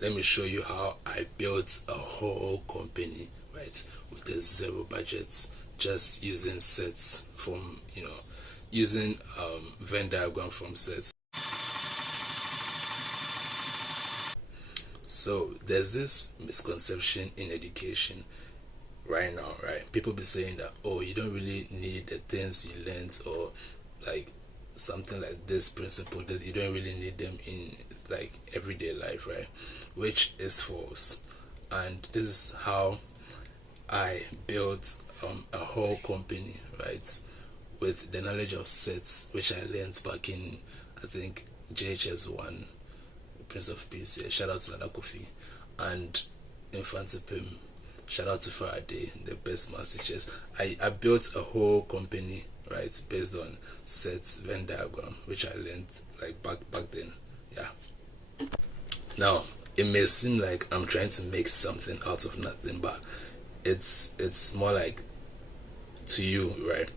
let me show you how I built a whole company, right, with a zero budget, just using sets from, using Venn diagram from sets. So there's this misconception in education right now, right? People be saying that, oh, you don't really need the things you learned, or like something like this principle, that you don't really need them in like everyday life, right? Which is false. And this is how I built a whole company, right? With the knowledge of sets, which I learned back in, I think, JHS 1, Prince of Peace. Yeah, shout out to Nana Kofi, and Infante Pim. Shout out to Faraday, the best math teachers. I built a whole company, right, based on sets, Venn diagram, which I learned like back then. Yeah. Now it may seem like I'm trying to make something out of nothing, but it's more like, to you, right?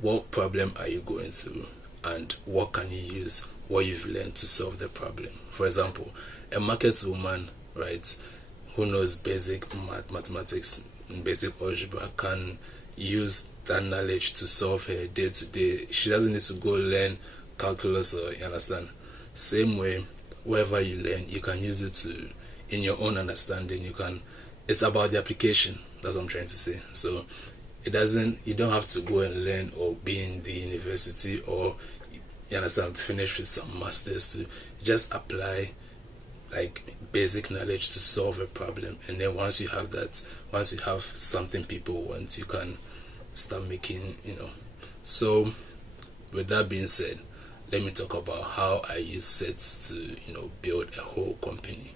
What problem are you going through, and what can you use what you've learned to solve the problem? For example, a market woman, right, who knows basic mathematics and basic algebra can use that knowledge to solve her day to day. She doesn't need to go learn calculus, or you understand. Same way, wherever you learn, you can use it to, in your own understanding. You can. It's about the application. That's what I'm trying to say. So it doesn't. You don't have to go and learn or be in the university, or you understand, finish with some masters to just apply like basic knowledge to solve a problem. And then once you have that, once you have something people want, you can start making, so with that being said, let me talk about how I use sets to, build a whole company.